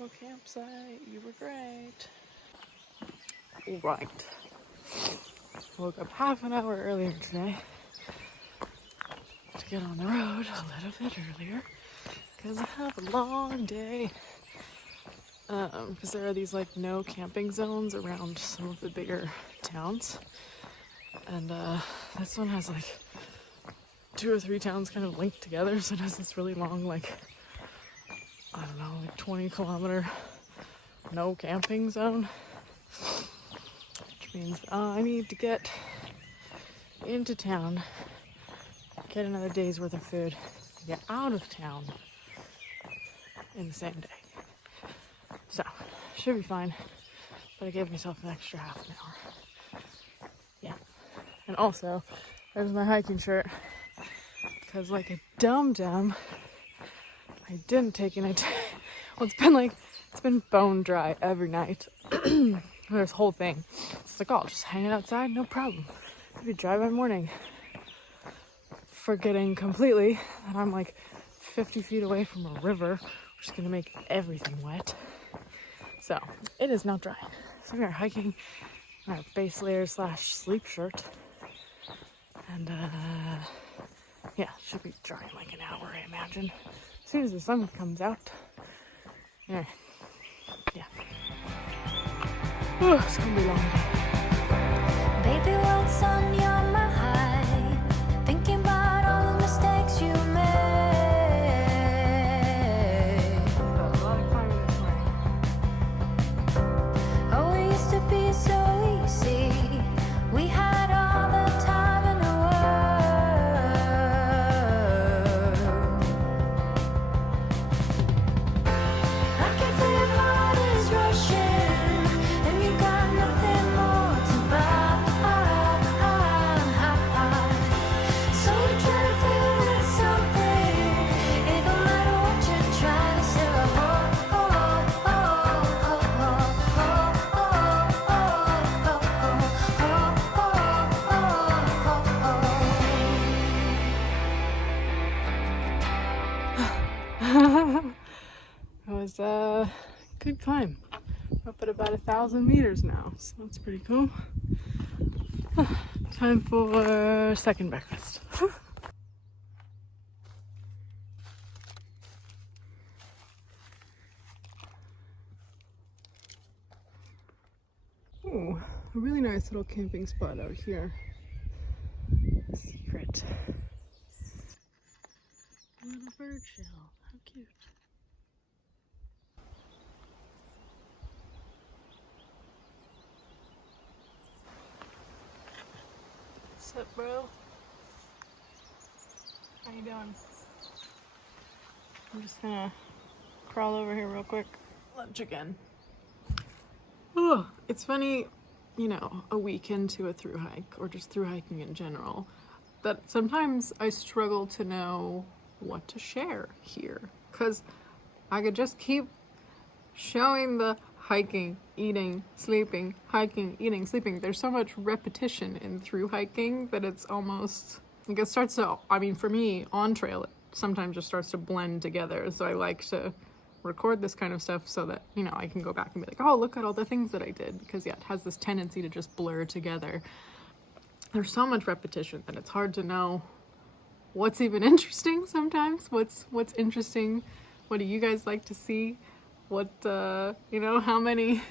little campsite. You were great. Right. Woke up half an hour earlier today to get on the road a little bit earlier because I have a long day. Because there are these like no camping zones around some of the bigger towns, and this one has like 2 or 3 towns kind of linked together, so it has this really long, like, I don't know, like 20-kilometer no camping zone, which means I need to get into town, get another day's worth of food, get out of town in the same day. So, should be fine, but I gave myself an extra half an hour. Yeah. And also, there's my hiking shirt, because like a dum-dum, I didn't take it. Well, it's been bone dry every night. This whole thing. It's like, oh, I'll just hang it outside, no problem. It'll be dry by morning. Forgetting completely that I'm like 50 feet away from a river, which is gonna make everything wet. So, it is not dry. So we are hiking in our base layer / sleep shirt. And yeah, should be dry in like an hour, I imagine. As soon as the sun comes out. Yeah. Oh, it's gonna be a long day. Baby, what's on your mind? Thinking about all the mistakes you made. A lot of climbing this morning. Oh, it used to be so easy. We had all the time in the world. I can feel your heart is rushing, and you got nothing more to buy. So we try to fill with something. It don't matter what you're trying to say. It was a good climb. We're up at about 1,000 meters now, so that's pretty cool. Time for second breakfast. Oh, a really nice little camping spot out here. Secret. A little bird shell. How cute. What's up, bro? How you doing? I'm just gonna crawl over here real quick. Lunch again. Oh, it's funny, you know, a week into a thru hike, or just thru hiking in general, that sometimes I struggle to know what to share here. Because I could just keep showing the hiking, eating, sleeping, hiking, eating, sleeping. There's so much repetition in thru hiking that it's almost, like it starts to, I mean, for me, on trail, it sometimes just starts to blend together. So I like to record this kind of stuff so that, you know, I can go back and be like, oh, look at all the things that I did. Because yeah, it has this tendency to just blur together. There's so much repetition that it's hard to know what's even interesting sometimes. What's interesting? What do you guys like to see? What, you know, how many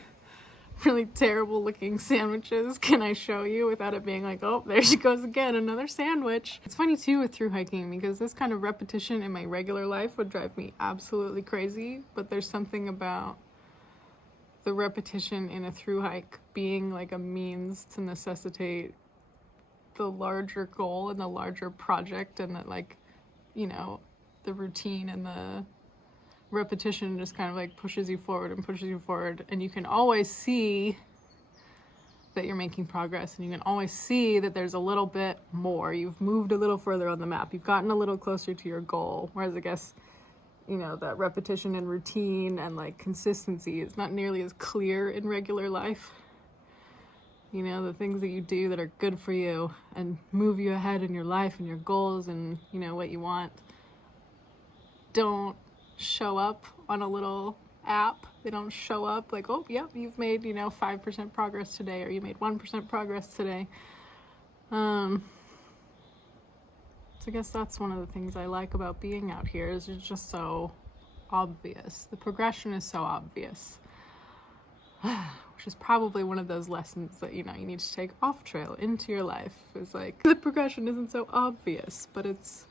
really terrible looking sandwiches can I show you without it being like, oh, there she goes again, another sandwich. It's funny too with thru hiking because this kind of repetition in my regular life would drive me absolutely crazy, but there's something about the repetition in a thru hike being like a means to necessitate the larger goal and the larger project, and that, like, you know, the routine and the repetition just kind of like pushes you forward and pushes you forward, and you can always see that you're making progress, and you can always see that there's a little bit more. You've moved a little further on the map. You've gotten a little closer to your goal. Whereas I guess, you know, that repetition and routine and like consistency is not nearly as clear in regular life. You know, the things that you do that are good for you and move you ahead in your life and your goals and, you know, what you want don't show up on a little app. They don't show up like, oh, yep, you've made, 5% progress today, or you made 1% progress today. So I guess that's one of the things I like about being out here, is it's just so obvious. The progression is so obvious. Which is probably one of those lessons that, you need to take off trail into your life. Is like, the progression isn't so obvious, but it's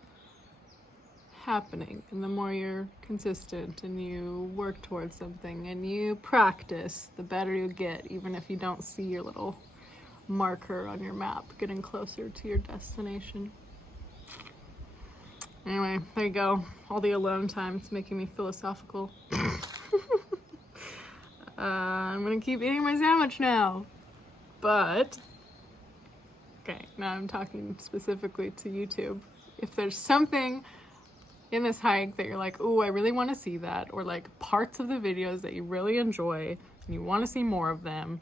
happening. And the more you're consistent and you work towards something and you practice, the better you get, even if you don't see your little marker on your map getting closer to your destination. Anyway, there you go. All the alone time. It's making me philosophical. I'm gonna keep eating my sandwich now. But, okay, now I'm talking specifically to YouTube. If there's something in this hike that you're like, ooh, I really want to see that, or like parts of the videos that you really enjoy and you want to see more of them,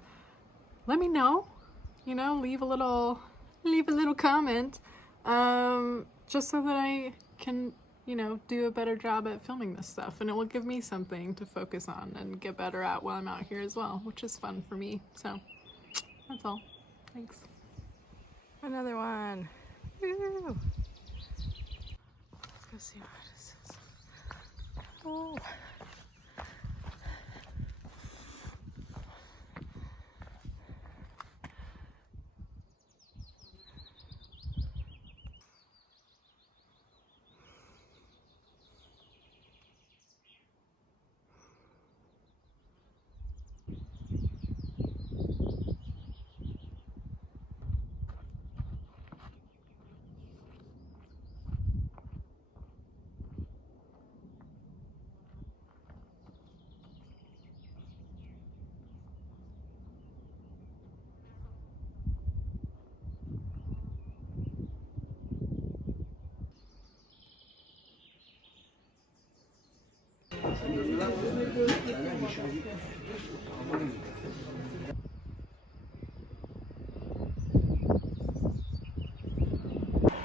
let me know. Leave a little comment, just so that I can, do a better job at filming this stuff, and it will give me something to focus on and get better at while I'm out here as well, which is fun for me. So that's all. Thanks. Another one. Woo. Let's go see what this is. Oh.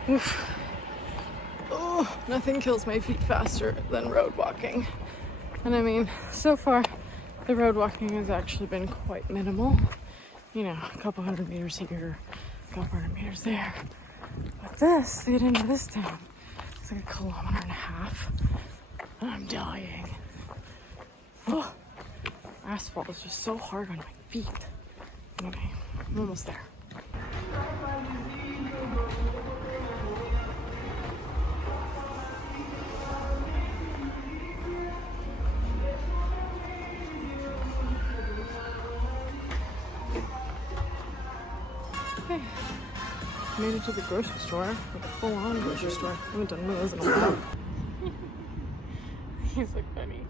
Oof. Oh, nothing kills my feet faster than road walking. And I mean, so far, the road walking has actually been quite minimal. A couple hundred meters here, a couple hundred meters there. But this, to get into this town, it's like 1.5 kilometers. And I'm dying. Oh, asphalt is just so hard on my feet. Okay, I'm almost there. Okay, made it to the grocery store, like a full-on grocery store. I haven't done one of those in a while. He's like funny.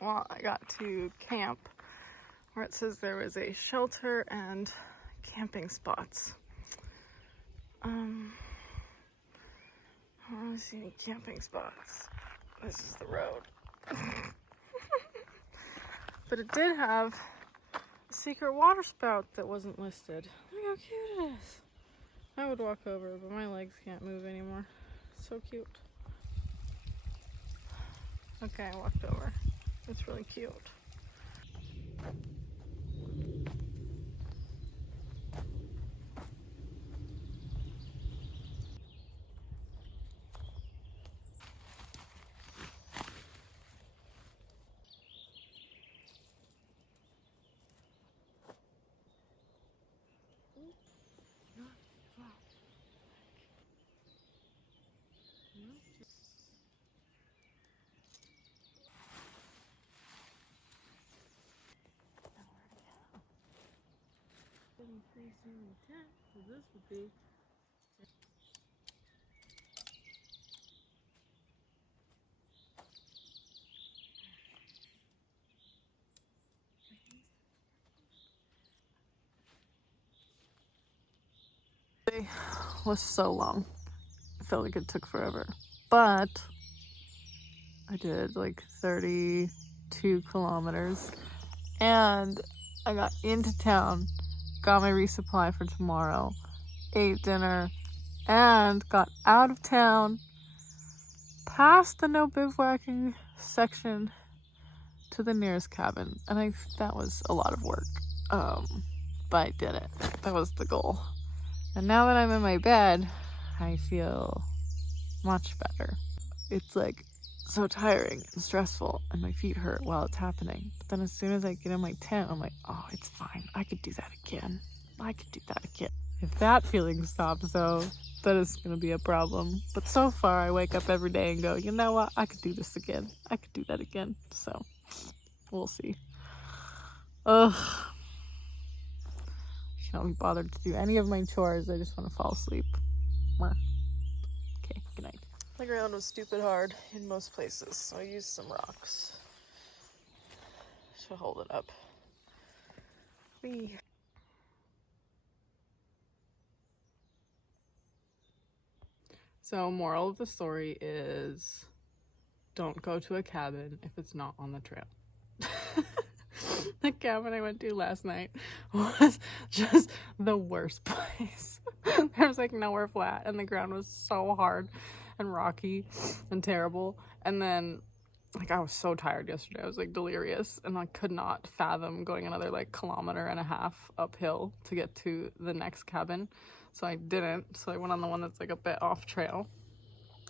Well, I got to camp where it says there was a shelter and camping spots. I don't really see any camping spots. This is the road. But it did have a secret water spout that wasn't listed. Look how cute it is. I would walk over, but my legs can't move anymore. So cute. Okay, I walked over. It's really cute. So this would be it was so long. I felt like it took forever. But I did like 32 kilometers. And I got into town, got my resupply for tomorrow, ate dinner, and got out of town, past the no bivouacking section to the nearest cabin. And that was a lot of work. But I did it. That was the goal. And now that I'm in my bed, I feel much better. It's like so tiring and stressful, and my feet hurt while it's happening. But then as soon as I get in my tent, I'm like, oh, it's fine. I could do that again. If that feeling stops, though, that is going to be a problem. But so far, I wake up every day and go, you know what? I could do this again. I could do that again. So, we'll see. Ugh. I can't be bothered to do any of my chores. I just want to fall asleep. Okay, good night. The ground was stupid hard in most places, so I used some rocks to hold it up. Whee. So, moral of the story is don't go to a cabin if it's not on the trail. The cabin I went to last night was just the worst place. There was like nowhere flat, and the ground was so hard and rocky and terrible. And then like I was so tired yesterday. I was like delirious, and I could not fathom going another like 1.5 kilometers uphill to get to the next cabin. So I didn't. So I went on the one that's like a bit off trail.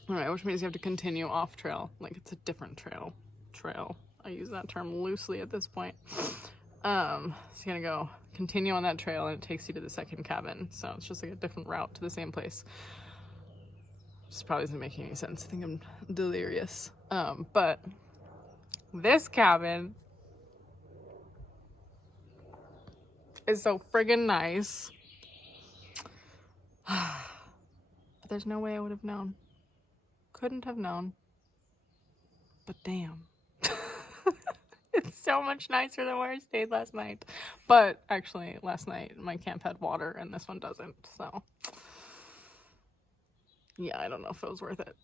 All right, which means you have to continue off trail. Like it's a different trail. I use that term loosely at this point. So you're gonna go continue on that trail, and it takes you to the second cabin. So it's just like a different route to the same place. This probably isn't making any sense. I think I'm delirious. But this cabin is so friggin' nice. There's no way I would have known. Couldn't have known. But damn. It's so much nicer than where I stayed last night. But actually, last night my camp had water and this one doesn't. So, yeah, I don't know if it was worth it.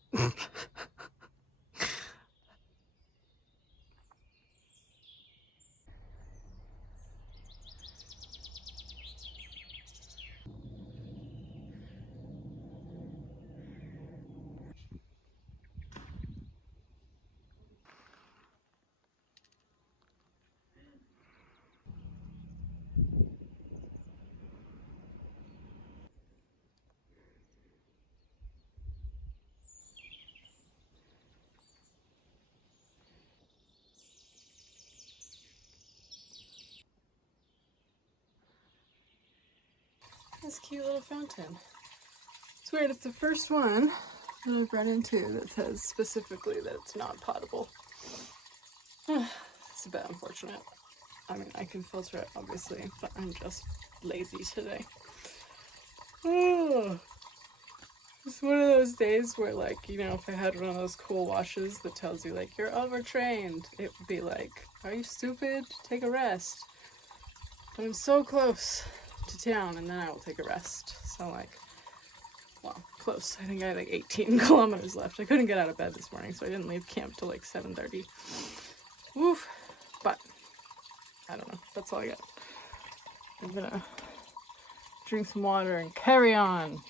This cute little fountain. It's weird, it's the first one that I've run into that says specifically that it's not potable. It's a bit unfortunate. I mean, I can filter it, obviously, but I'm just lazy today. Oh, it's one of those days where, like, you know, if I had one of those cool washes that tells you, like, you're overtrained, it would be like, are you stupid? Take a rest. But I'm so close to town, and then I will take a rest. So, like, well, close. I think I had like 18 kilometers left. I couldn't get out of bed this morning, so I didn't leave camp till like 7:30. Woof. But I don't know. That's all I got. I'm gonna drink some water and carry on.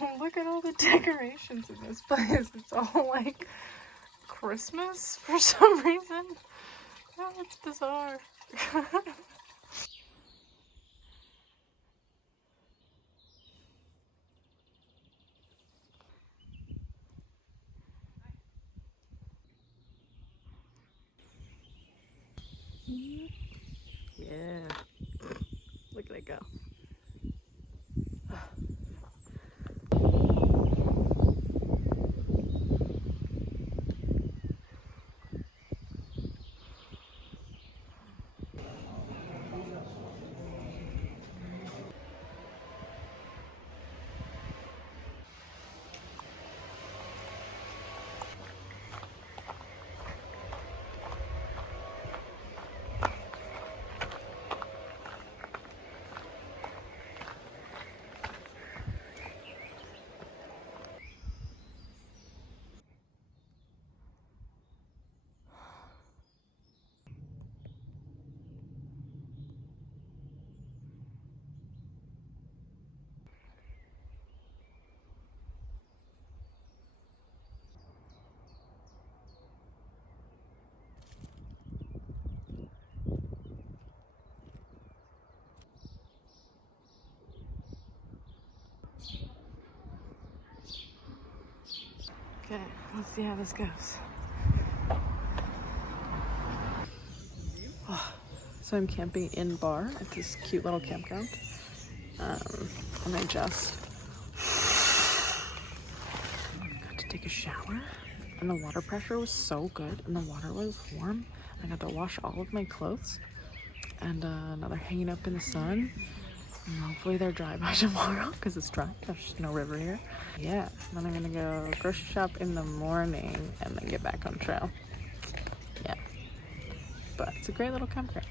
Oh, look at all the decorations in this place. It's all like Christmas for some reason. Oh, it's bizarre. Yeah. Look at it go. Okay, let's see how this goes. So I'm camping in Bar at this cute little campground. And I just got to take a shower, and the water pressure was so good, and the water was warm. I got to wash all of my clothes, and now they're hanging up in the sun. And hopefully they're dry by tomorrow because it's dry. There's just no river here. Yeah, then I'm gonna go grocery shop in the morning and then get back on trail. Yeah, but it's a great little campground.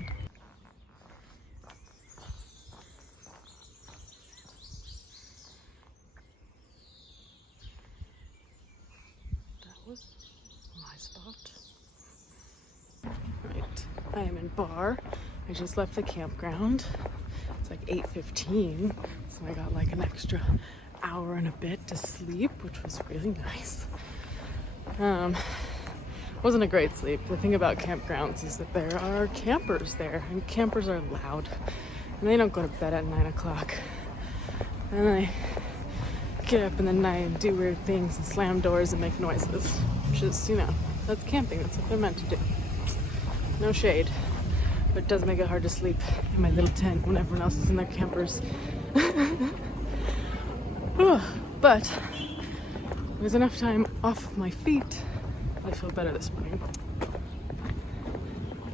Was my spot. Right, I am in Bar. I just left the campground. It's like 8:15, so I got like an extra hour and a bit to sleep, which was really nice. Wasn't a great sleep. The thing about campgrounds is that there are campers there, and campers are loud, and they don't go to bed at 9 o'clock. And I get up in the night and do weird things and slam doors and make noises, which is, you know, that's camping. That's what they're meant to do. No shade, but it does make it hard to sleep in my little tent when everyone else is in their campers. But there's enough time off of my feet. I feel better this morning.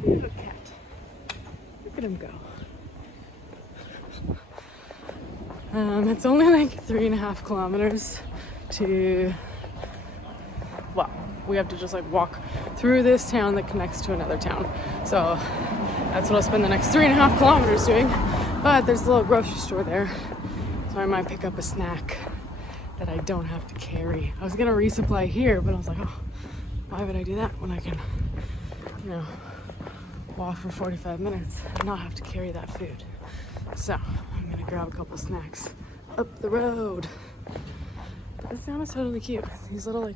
Little cat. Look at him go. It's only like 3.5 kilometers to, well, we have to just like walk through this town that connects to another town. So that's what I'll spend the next 3.5 kilometers doing. But there's a little grocery store there, so I might pick up a snack that I don't have to carry. I was gonna resupply here, but I was like, oh, why would I do that when I can, you know, walk for 45 minutes and not have to carry that food? So I'm gonna grab a couple snacks up the road. But this town is totally cute. These little like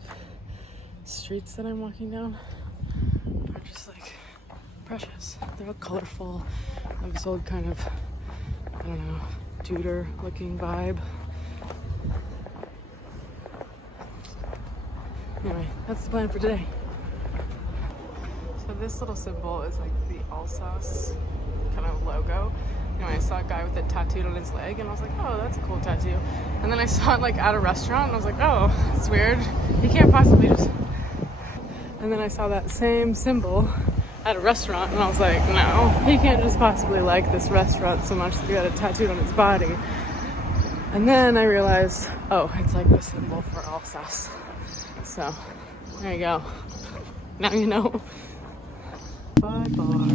streets that I'm walking down are just like precious. They're all colorful, like this old kind of, I don't know, Tudor looking vibe. Anyway, that's the plan for today. So this little symbol is like the Alsace kind of logo. You know, I saw a guy with it tattooed on his leg, and I was like, oh, that's a cool tattoo. And then I saw it like at a restaurant, and I was like, oh, it's weird. You can't possibly just... And then I saw that same symbol at a restaurant, and I was like, no, he can't just possibly like this restaurant so much that he got it tattooed on his body. And then I realized, oh, it's like the symbol for Alsace. So, there you go. Now you know. Bye, Bar.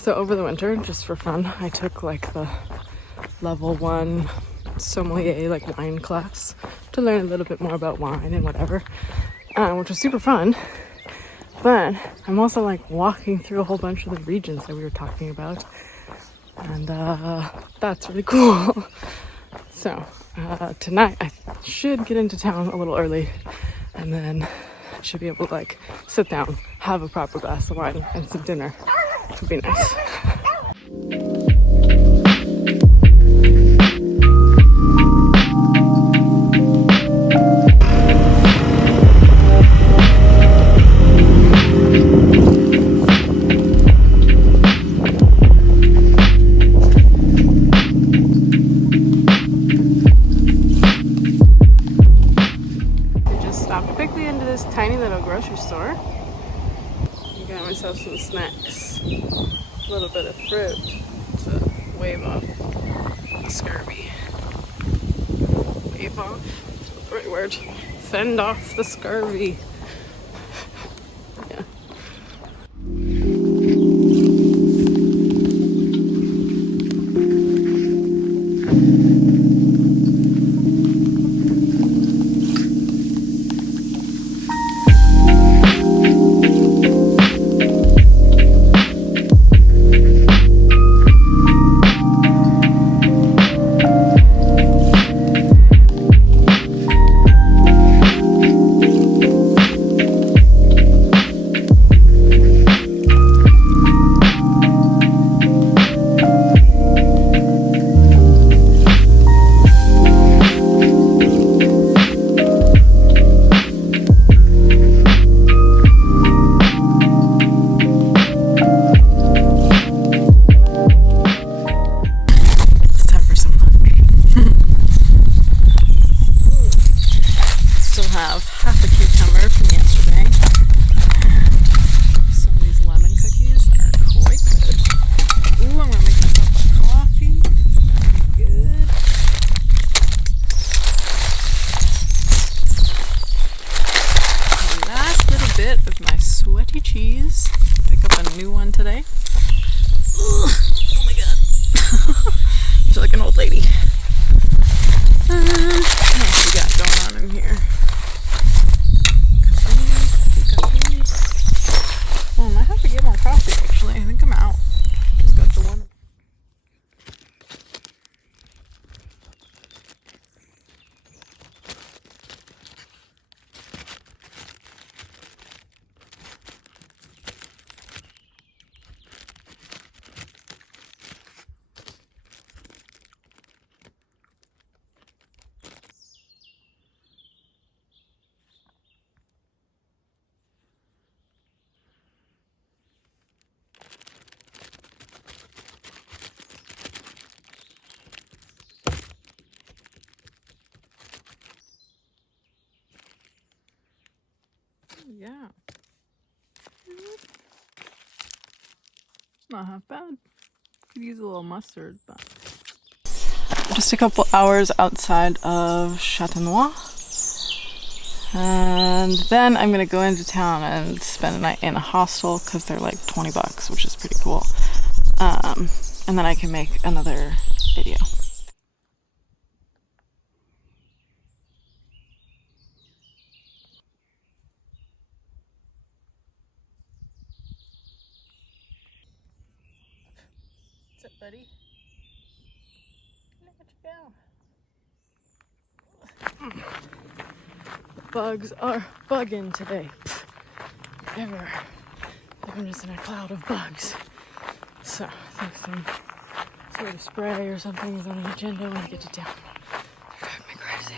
So over the winter, just for fun, I took like the level 1 sommelier like wine class to learn a little bit more about wine and whatever, which was super fun. But I'm also like walking through a whole bunch of the regions that we were talking about, and that's really cool. So tonight I should get into town a little early, and then I should be able to like sit down, have a proper glass of wine and some dinner. It would be nice. I just stopped quickly into this tiny little grocery store. I got myself some snacks. A little bit of fruit to wave off the scurvy. Wave off? That's the right word. Fend off the scurvy. Yeah. today. Ugh. Oh my god. I feel like an old lady. What else we got going on in here? Cookies. I might have to get more coffee actually. I think I'm out. Just got the one. Yeah. Not half bad. Could use a little mustard, but. Just a couple hours outside of Châtenois. And then I'm gonna go into town and spend a night in a hostel because they're like $20, which is pretty cool. And then I can make another video. What's up, buddy? Look at you go. Bugs are bugging today. Ever. I'm just in a cloud of bugs. So I think some sort of spray or something is on an agenda when I get to town. Drive me crazy.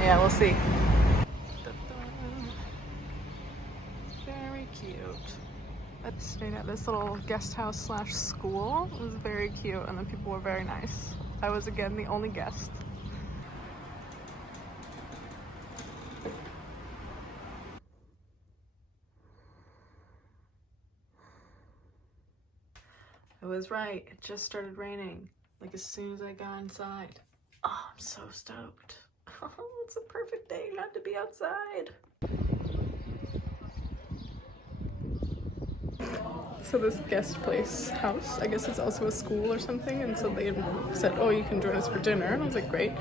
Yeah, we'll see. Very cute. I stayed at this little guest house slash school. It was very cute and the people were very nice. I was again the only guest. I was right, it just started raining, like as soon as I got inside. Oh, I'm so stoked. Oh, it's a perfect day not to be outside. So this guest place house, I guess it's also a school or something, and so they said, oh, you can join us for dinner, and I was like, great.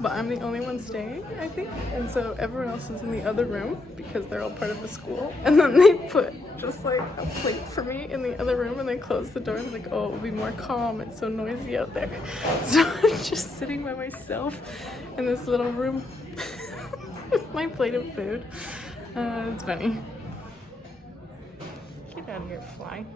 But I'm the only one staying, I think, and so everyone else is in the other room because they're all part of the school. And then they put just like a plate for me in the other room and they closed the door and like, oh, it'll be more calm, it's so noisy out there. So I'm just sitting by myself in this little room with my plate of food. It's funny. Get out of here, fly.